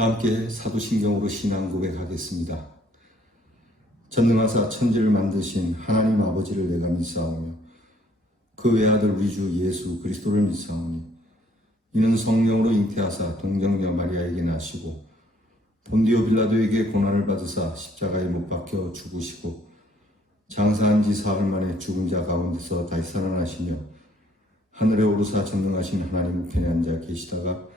다 함께 사도신경으로 신앙 고백하겠습니다. 전능하사 천지를 만드신 하나님 아버지를 내가 믿사오며 그 외아들 우리 주 예수 그리스도를 믿사오니 이는 성령으로 잉태하사 동정녀 마리아에게 나시고 본디오 빌라도에게 고난을 받으사 십자가에 못 박혀 죽으시고 장사한 지 사흘 만에 죽은 자 가운데서 다시 살아나시며 하늘에 오르사 전능하신 하나님 우편에 앉아 계시다가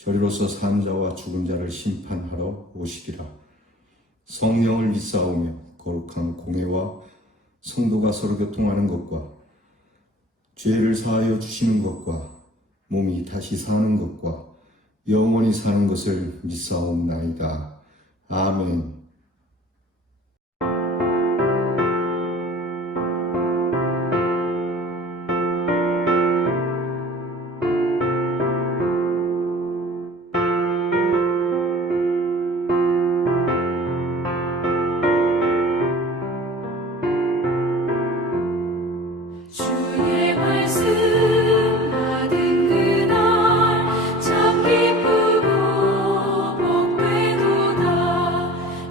저리로서 산 자와 죽은 자를 심판하러 오시리라. 성령을 믿사오며 거룩한 공회와 성도가 서로 교통하는 것과 죄를 사하여 주시는 것과 몸이 다시 사는 것과 영원히 사는 것을 믿사옵나이다. 아멘. 주의 말씀 받은 그날 참 기쁘고 복되도다.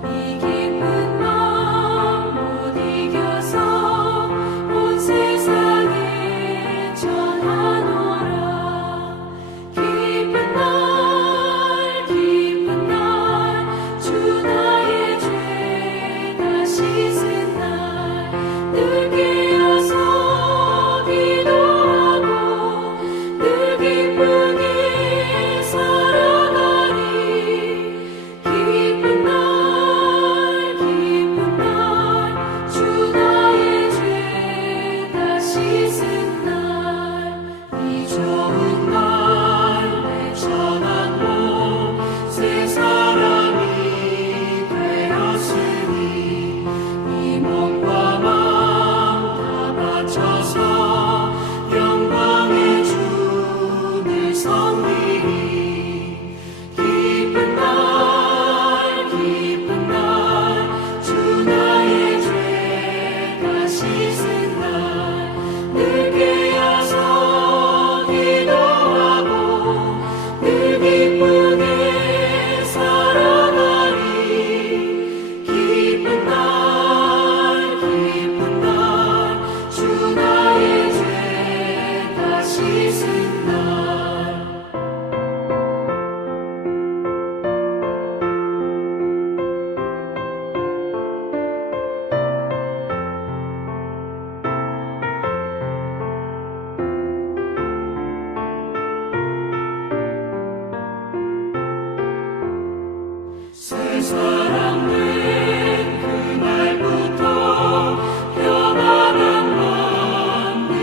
이 기쁜 마음 못 이겨서 온 세상에 전하노라. 기쁜 날 주 나의 죄 다 씻은 날 늘 깨어서 기도하고 늘 기쁘게 살아가리. 기쁜 날 주 나의 죄 다 씻은 날 이 좋은 날 내 전한 몸 새 사람이 되었으니 이 몸과 마음 다 바쳐서 영광의 주를 섬기리. 기쁜 날 주 나의 죄 다 씻은 날 늘 깨어서 기도하고 늘 기쁘게 살아가리. 기쁜 날 주 나의 죄 다 씻은 날 새 사람 된 그날부터 평안한 마음 늘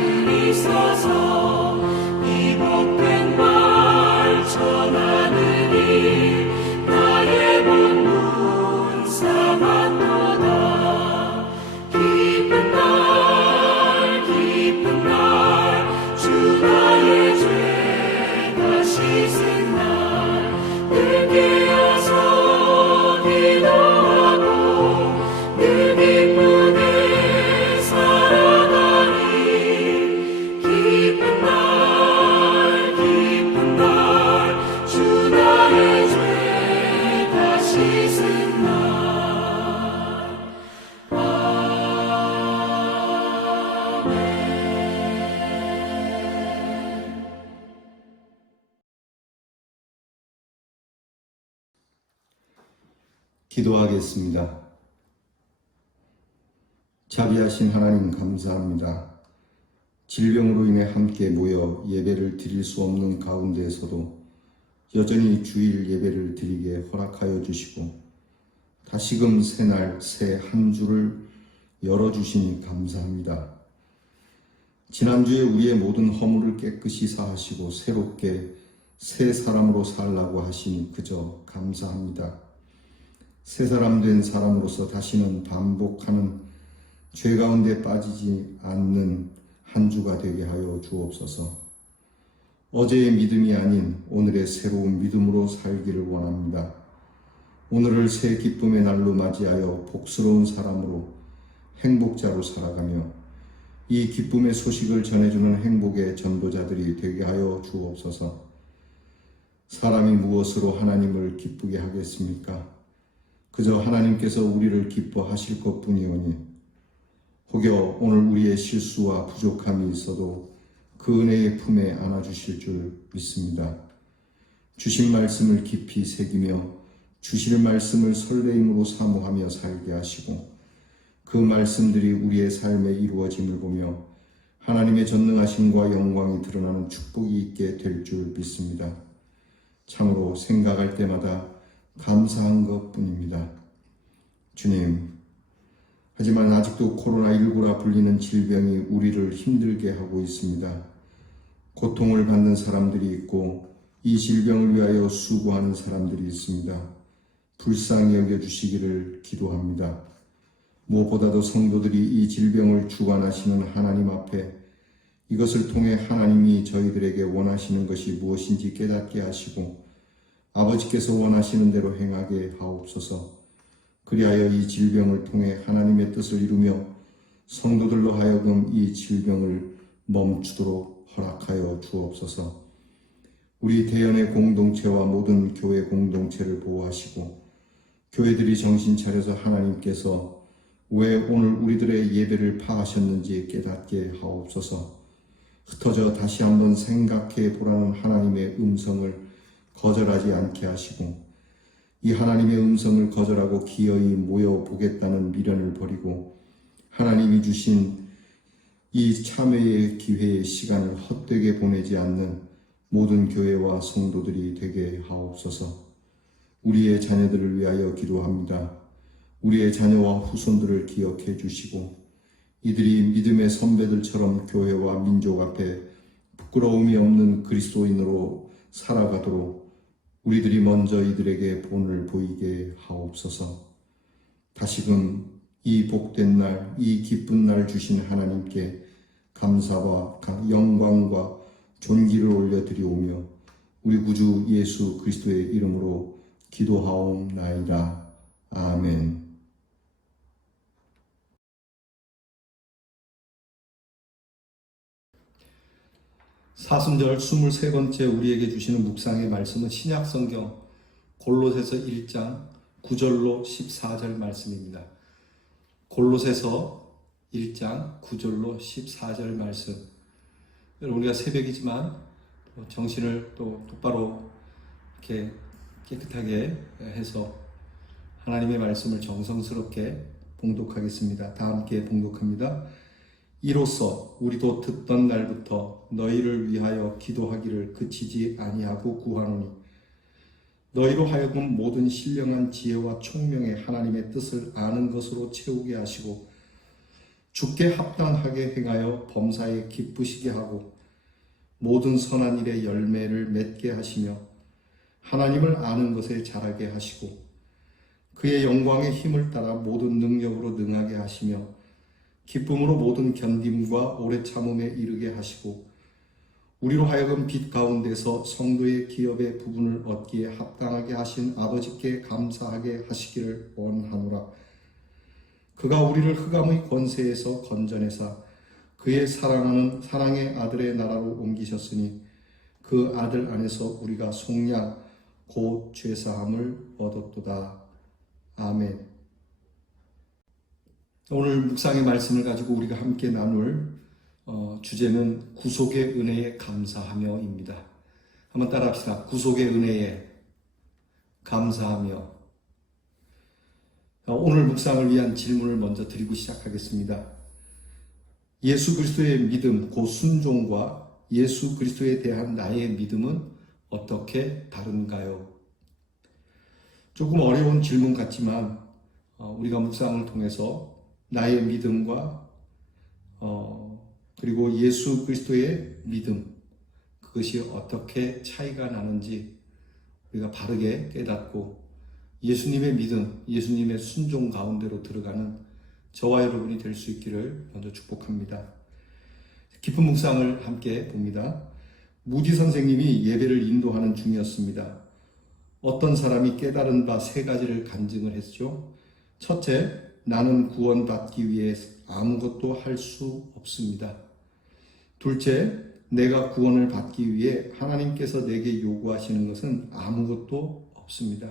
있어서 이 복된 말 전하느니 나의 본분 삼았도다. 기쁜 날 주 나의 죄 다 씻은 날 늘 깨어서 기도하고 늘 기쁘게 살아가리. 기쁜 날 주 나의 죄 다 씻은 날 아멘. 기도하겠습니다. 자비하신 하나님 감사합니다. 질병으로 인해 함께 모여 예배를 드릴 수 없는 가운데에서도 여전히 주일 예배를 드리게 허락하여 주시고 다시금 새날 새 한 주를 열어주시니 감사합니다. 지난주에 우리의 모든 허물을 깨끗이 사하시고 새롭게 새 사람으로 살라고 하시니 그저 감사합니다. 새 사람 된 사람으로서 다시는 반복하는 죄 가운데 빠지지 않는 한 주가 되게 하여 주옵소서. 어제의 믿음이 아닌 오늘의 새로운 믿음으로 살기를 원합니다. 오늘을 새 기쁨의 날로 맞이하여 복스러운 사람으로 행복자로 살아가며 이 기쁨의 소식을 전해주는 행복의 전도자들이 되게 하여 주옵소서. 사람이 무엇으로 하나님을 기쁘게 하겠습니까? 그저 하나님께서 우리를 기뻐하실 것뿐이오니 혹여 오늘 우리의 실수와 부족함이 있어도 그 은혜의 품에 안아주실 줄 믿습니다. 주신 말씀을 깊이 새기며 주실 말씀을 설레임으로 사모하며 살게 하시고 그 말씀들이 우리의 삶에 이루어짐을 보며 하나님의 전능하심과 영광이 드러나는 축복이 있게 될 줄 믿습니다. 참으로 생각할 때마다 감사한 것뿐입니다. 주님, 하지만 아직도 코로나19라 불리는 질병이 우리를 힘들게 하고 있습니다. 고통을 받는 사람들이 있고 이 질병을 위하여 수고하는 사람들이 있습니다. 불쌍히 여겨주시기를 기도합니다. 무엇보다도 성도들이 이 질병을 주관하시는 하나님 앞에 이것을 통해 하나님이 저희들에게 원하시는 것이 무엇인지 깨닫게 하시고 아버지께서 원하시는 대로 행하게 하옵소서. 그리하여 이 질병을 통해 하나님의 뜻을 이루며 성도들로 하여금 이 질병을 멈추도록 허락하여 주옵소서. 우리 대연의 공동체와 모든 교회 공동체를 보호하시고 교회들이 정신 차려서 하나님께서 왜 오늘 우리들의 예배를 파하셨는지 깨닫게 하옵소서. 흩어져 다시 한번 생각해 보라는 하나님의 음성을 거절하지 않게 하시고 이 하나님의 음성을 거절하고 기어이 모여보겠다는 미련을 버리고 하나님이 주신 이 참회의 기회의 시간을 헛되게 보내지 않는 모든 교회와 성도들이 되게 하옵소서. 우리의 자녀들을 위하여 기도합니다. 우리의 자녀와 후손들을 기억해 주시고 이들이 믿음의 선배들처럼 교회와 민족 앞에 부끄러움이 없는 그리스도인으로 살아가도록 우리들이 먼저 이들에게 본을 보이게 하옵소서. 다시금 이 복된 날, 이 기쁜 날 주신 하나님께 감사와 영광과 존귀를 올려드리오며 우리 구주 예수 그리스도의 이름으로 기도하옵나이다. 아멘. 사순절 23번째 우리에게 주시는 묵상의 말씀은 신약성경 골로새서 1장 9절로 14절 말씀입니다. 골로새서 1장 9절로 14절 말씀. 우리가 새벽이지만 정신을 또 똑바로 이렇게 깨끗하게 해서 하나님의 말씀을 정성스럽게 봉독하겠습니다. 다 함께 봉독합니다. 이로써 우리도 듣던 날부터 너희를 위하여 기도하기를 그치지 아니하고 구하노니 너희로 하여금 모든 신령한 지혜와 총명의 하나님의 뜻을 아는 것으로 채우게 하시고 주께 합당하게 행하여 범사에 기쁘시게 하고 모든 선한 일의 열매를 맺게 하시며 하나님을 아는 것에 자라게 하시고 그의 영광의 힘을 따라 모든 능력으로 능하게 하시며 기쁨으로 모든 견딤과 오래 참음에 이르게 하시고 우리로 하여금 빛 가운데서 성도의 기업의 부분을 얻기에 합당하게 하신 아버지께 감사하게 하시기를 원하노라. 그가 우리를 흑암의 권세에서 건져내사 그의 사랑하는 사랑의 아들의 나라로 옮기셨으니 그 아들 안에서 우리가 속량 곧 죄사함을 얻었도다. 아멘. 오늘 묵상의 말씀을 가지고 우리가 함께 나눌 주제는 구속의 은혜에 감사하며입니다. 한번 따라합시다. 구속의 은혜에 감사하며. 오늘 묵상을 위한 질문을 먼저 드리고 시작하겠습니다. 예수 그리스도의 믿음, 곧 순종과 예수 그리스도에 대한 나의 믿음은 어떻게 다른가요? 조금 어려운 질문 같지만 우리가 묵상을 통해서 나의 믿음과 그리고 예수 그리스도의 믿음, 그것이 어떻게 차이가 나는지 우리가 바르게 깨닫고 예수님의 믿음, 예수님의 순종 가운데로 들어가는 저와 여러분이 될 수 있기를 먼저 축복합니다. 깊은 묵상을 함께 봅니다. 무디 선생님이 예배를 인도하는 중이었습니다. 어떤 사람이 깨달은 바 세 가지를 간증을 했죠. 첫째, 나는 구원받기 위해 아무것도 할 수 없습니다. 둘째, 내가 구원을 받기 위해 하나님께서 내게 요구하시는 것은 아무것도 없습니다.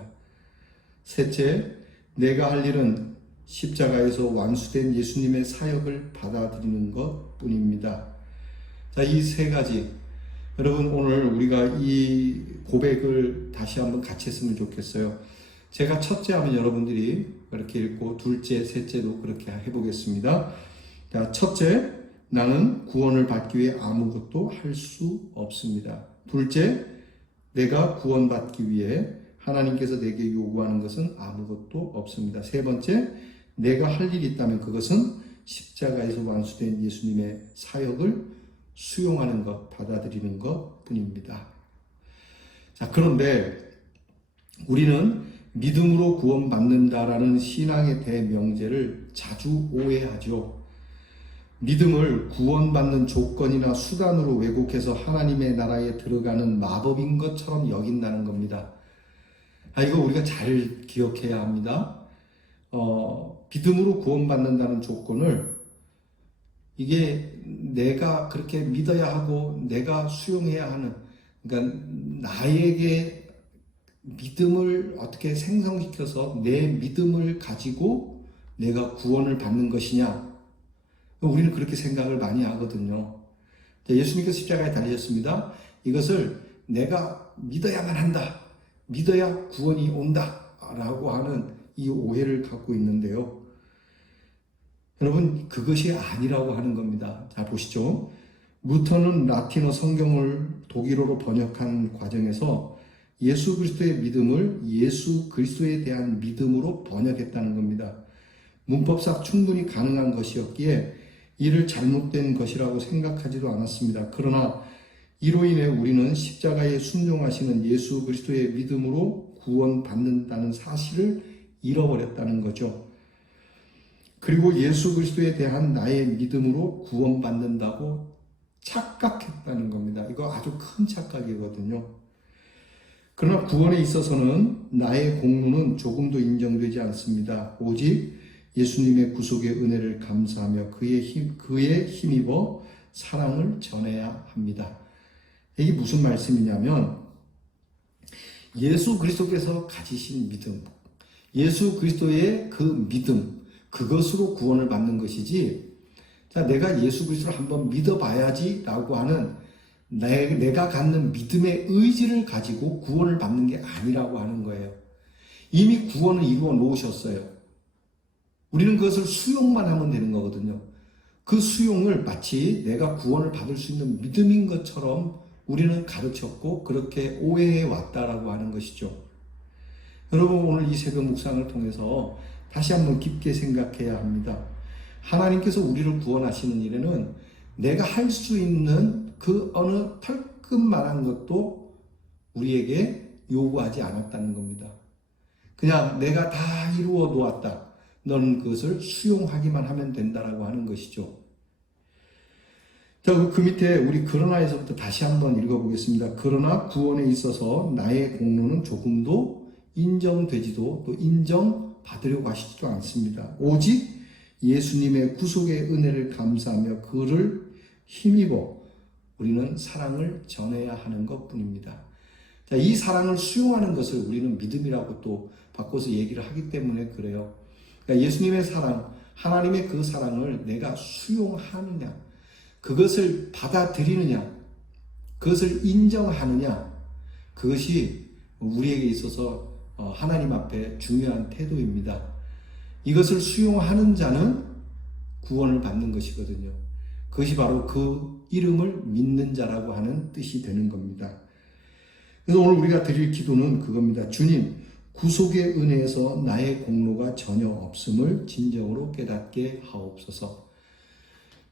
셋째, 내가 할 일은 십자가에서 완수된 예수님의 사역을 받아들이는 것 뿐입니다. 자, 이 세 가지. 여러분, 오늘 우리가 이 고백을 다시 한번 같이 했으면 좋겠어요. 제가 첫째 하면 여러분들이 그렇게 읽고, 둘째, 셋째도 그렇게 해보겠습니다. 자, 첫째, 나는 구원을 받기 위해 아무것도 할 수 없습니다. 둘째, 내가 구원받기 위해 하나님께서 내게 요구하는 것은 아무것도 없습니다. 세 번째, 내가 할 일이 있다면 그것은 십자가에서 완수된 예수님의 사역을 수용하는 것, 받아들이는 것 뿐입니다. 자, 그런데 우리는 믿음으로 구원받는다라는 신앙의 대명제를 자주 오해하죠. 믿음을 구원받는 조건이나 수단으로 왜곡해서 하나님의 나라에 들어가는 마법인 것처럼 여긴다는 겁니다. 이거 우리가 잘 기억해야 합니다. 믿음으로 구원받는다는 조건을 이게 내가 그렇게 믿어야 하고 내가 수용해야 하는, 그러니까 나에게 믿음을 어떻게 생성시켜서 내 믿음을 가지고 내가 구원을 받는 것이냐, 우리는 그렇게 생각을 많이 하거든요. 예수님께서 십자가에 달리셨습니다. 이것을 내가 믿어야만 한다, 믿어야 구원이 온다 라고 하는 이 오해를 갖고 있는데요. 여러분, 그것이 아니라고 하는 겁니다. 자, 보시죠. 루터는 라틴어 성경을 독일어로 번역한 과정에서 예수 그리스도의 믿음을 예수 그리스도에 대한 믿음으로 번역했다는 겁니다. 문법상 충분히 가능한 것이었기에 이를 잘못된 것이라고 생각하지도 않았습니다. 그러나 이로 인해 우리는 십자가에 순종하시는 예수 그리스도의 믿음으로 구원받는다는 사실을 잃어버렸다는 거죠. 그리고 예수 그리스도에 대한 나의 믿음으로 구원받는다고 착각했다는 겁니다. 이거 아주 큰 착각이거든요. 그러나 구원에 있어서는 나의 공로는 조금도 인정되지 않습니다. 오직 예수님의 구속의 은혜를 감사하며 그에 힘입어 사랑을 전해야 합니다. 이게 무슨 말씀이냐면, 예수 그리스도께서 가지신 믿음, 예수 그리스도의 그 믿음, 그것으로 구원을 받는 것이지, 자, 내가 예수 그리스도를 한번 믿어봐야지 라고 하는 내가 갖는 믿음의 의지를 가지고 구원을 받는 게 아니라고 하는 거예요. 이미 구원을 이루어 놓으셨어요. 우리는 그것을 수용만 하면 되는 거거든요. 그 수용을 마치 내가 구원을 받을 수 있는 믿음인 것처럼 우리는 가르쳤고 그렇게 오해해 왔다라고 하는 것이죠. 여러분, 오늘 이 새벽 묵상을 통해서 다시 한번 깊게 생각해야 합니다. 하나님께서 우리를 구원하시는 일에는 내가 할 수 있는 그 어느 털끝만한 것도 우리에게 요구하지 않았다는 겁니다. 그냥 내가 다 이루어 놓았다, 너는 그것을 수용하기만 하면 된다라고 하는 것이죠. 자, 그 밑에 우리 그러나에서부터 다시 한번 읽어보겠습니다. 그러나 구원에 있어서 나의 공로는 조금도 인정되지도 또 인정받으려고 하시지도 않습니다. 오직 예수님의 구속의 은혜를 감사하며 그를 힘입어 우리는 사랑을 전해야 하는 것뿐입니다. 자, 이 사랑을 수용하는 것을 우리는 믿음이라고 또 바꿔서 얘기를 하기 때문에 그래요. 그러니까 예수님의 사랑, 하나님의 그 사랑을 내가 수용하느냐, 그것을 받아들이느냐, 그것을 인정하느냐, 그것이 우리에게 있어서 하나님 앞에 중요한 태도입니다. 이것을 수용하는 자는 구원을 받는 것이거든요. 그것이 바로 그 이름을 믿는 자라고 하는 뜻이 되는 겁니다. 그래서 오늘 우리가 드릴 기도는 그겁니다. 주님, 구속의 은혜에서 나의 공로가 전혀 없음을 진정으로 깨닫게 하옵소서.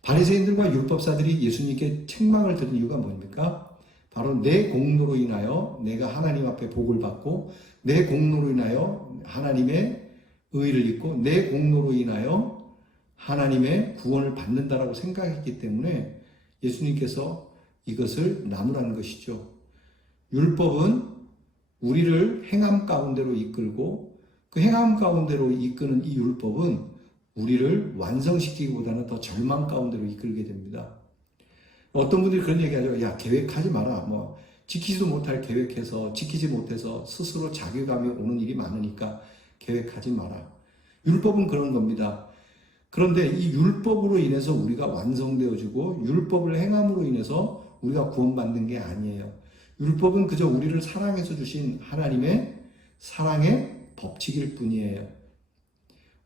바리새인들과 율법사들이 예수님께 책망을 들은 이유가 뭡니까? 바로 내 공로로 인하여 내가 하나님 앞에 복을 받고, 내 공로로 인하여 하나님의 의를 입고, 내 공로로 인하여 하나님의 구원을 받는다라고 생각했기 때문에 예수님께서 이것을 나누라는 것이죠. 율법은 우리를 행함 가운데로 이끌고, 그 행함 가운데로 이끄는 이 율법은 우리를 완성시키기보다는 더 절망 가운데로 이끌게 됩니다. 어떤 분들이 그런 얘기하죠. 야, 계획하지 마라. 뭐 지키지도 못할 계획해서 지키지 못해서 스스로 자괴감이 오는 일이 많으니까 계획하지 마라. 율법은 그런 겁니다. 그런데 이 율법으로 인해서 우리가 완성되어지고 율법을 행함으로 인해서 우리가 구원받는 게 아니에요. 율법은 그저 우리를 사랑해서 주신 하나님의 사랑의 법칙일 뿐이에요.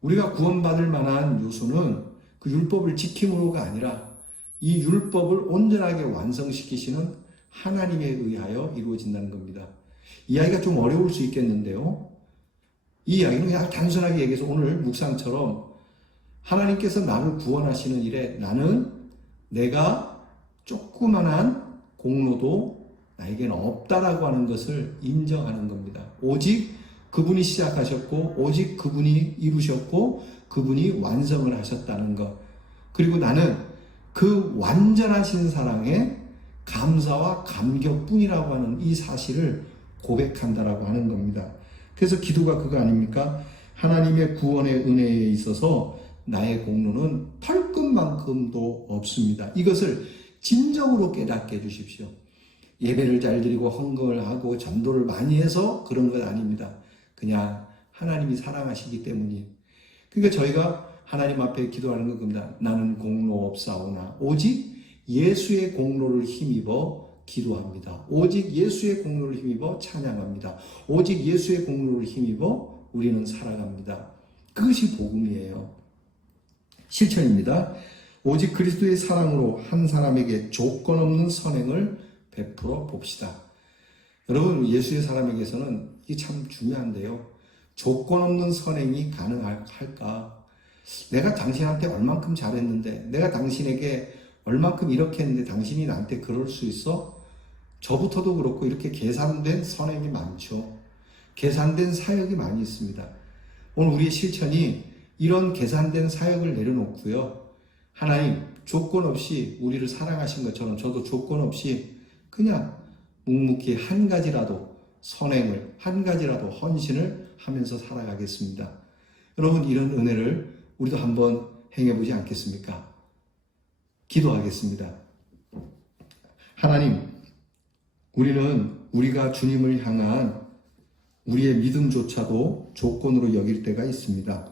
우리가 구원받을 만한 요소는 그 율법을 지킴으로가 아니라 이 율법을 온전하게 완성시키시는 하나님에 의하여 이루어진다는 겁니다. 이 이야기가 좀 어려울 수 있겠는데요. 이 이야기는 그냥 단순하게 얘기해서 오늘 묵상처럼 하나님께서 나를 구원하시는 일에 나는 내가 조그만한 공로도 나에게는 없다라고 하는 것을 인정하는 겁니다. 오직 그분이 시작하셨고 오직 그분이 이루셨고 그분이 완성을 하셨다는 것. 그리고 나는 그 완전하신 사랑에 감사와 감격뿐이라고 하는 이 사실을 고백한다라고 하는 겁니다. 그래서 기도가 그거 아닙니까? 하나님의 구원의 은혜에 있어서 나의 공로는 털끝만큼도 없습니다. 이것을 진정으로 깨닫게 해주십시오. 예배를 잘 드리고 헌금을 하고 전도를 많이 해서 그런 것 아닙니다. 그냥 하나님이 사랑하시기 때문이. 그러니까 저희가 하나님 앞에 기도하는 겁니다. 나는 공로 없사오나 오직 예수의 공로를 힘입어 기도합니다. 오직 예수의 공로를 힘입어 찬양합니다. 오직 예수의 공로를 힘입어 우리는 살아갑니다. 그것이 복음이에요. 실천입니다. 오직 그리스도의 사랑으로 한 사람에게 조건 없는 선행을 베풀어 봅시다. 여러분, 예수의 사람에게서는 이게 참 중요한데요. 조건 없는 선행이 가능할까? 내가 당신한테 얼만큼 잘했는데, 내가 당신에게 얼만큼 이렇게 했는데 당신이 나한테 그럴 수 있어? 저부터도 그렇고 이렇게 계산된 선행이 많죠. 계산된 사역이 많이 있습니다. 오늘 우리의 실천이 이런 계산된 사역을 내려놓고요. 하나님, 조건 없이 우리를 사랑하신 것처럼 저도 조건 없이 그냥 묵묵히 한 가지라도 선행을, 한 가지라도 헌신을 하면서 살아가겠습니다. 여러분, 이런 은혜를 우리도 한번 행해보지 않겠습니까? 기도하겠습니다. 하나님, 우리는 우리가 주님을 향한 우리의 믿음조차도 조건으로 여길 때가 있습니다.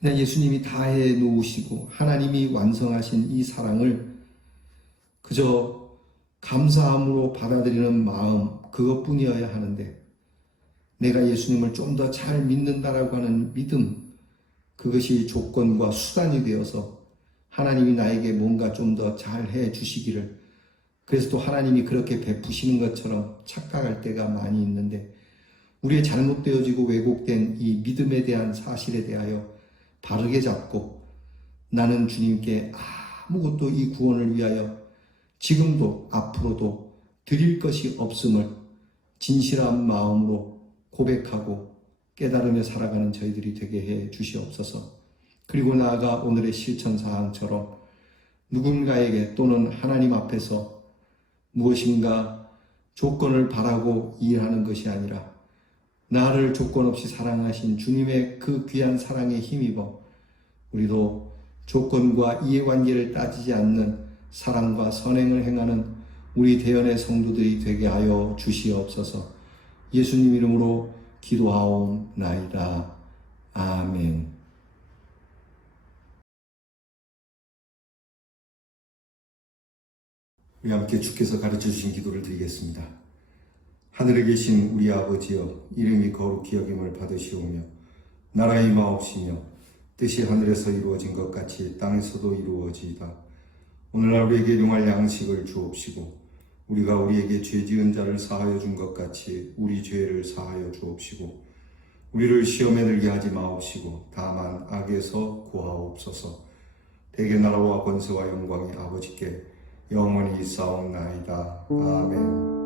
그냥 예수님이 다 해 놓으시고 하나님이 완성하신 이 사랑을 그저 감사함으로 받아들이는 마음, 그것뿐이어야 하는데 내가 예수님을 좀 더 잘 믿는다라고 하는 믿음, 그것이 조건과 수단이 되어서 하나님이 나에게 뭔가 좀 더 잘해 주시기를, 그래서 또 하나님이 그렇게 베푸시는 것처럼 착각할 때가 많이 있는데 우리의 잘못되어지고 왜곡된 이 믿음에 대한 사실에 대하여 바르게 잡고 나는 주님께 아무것도 이 구원을 위하여 지금도 앞으로도 드릴 것이 없음을 진실한 마음으로 고백하고 깨달으며 살아가는 저희들이 되게 해 주시옵소서. 그리고 나아가 오늘의 실천사항처럼 누군가에게 또는 하나님 앞에서 무엇인가 조건을 바라고 일하는 것이 아니라 나를 조건 없이 사랑하신 주님의 그 귀한 사랑에 힘입어 우리도 조건과 이해관계를 따지지 않는 사랑과 선행을 행하는 우리 대연의 성도들이 되게 하여 주시옵소서. 예수님 이름으로 기도하옵나이다. 아멘. 우리 함께 주께서 가르쳐 주신 기도를 드리겠습니다. 하늘에 계신 우리 아버지여, 이름이 거룩히 여김을 받으시오며 나라의 임하옵시며 뜻이 하늘에서 이루어진 것 같이 땅에서도 이루어지이다. 오늘날 우리에게 용할 양식을 주옵시고 우리가 우리에게 죄 지은 자를 사하여 준 것 같이 우리 죄를 사하여 주옵시고 우리를 시험에 들게 하지 마옵시고 다만 악에서 구하옵소서. 대개 나라와 권세와 영광이 아버지께 영원히 있사옵나이다. 아멘.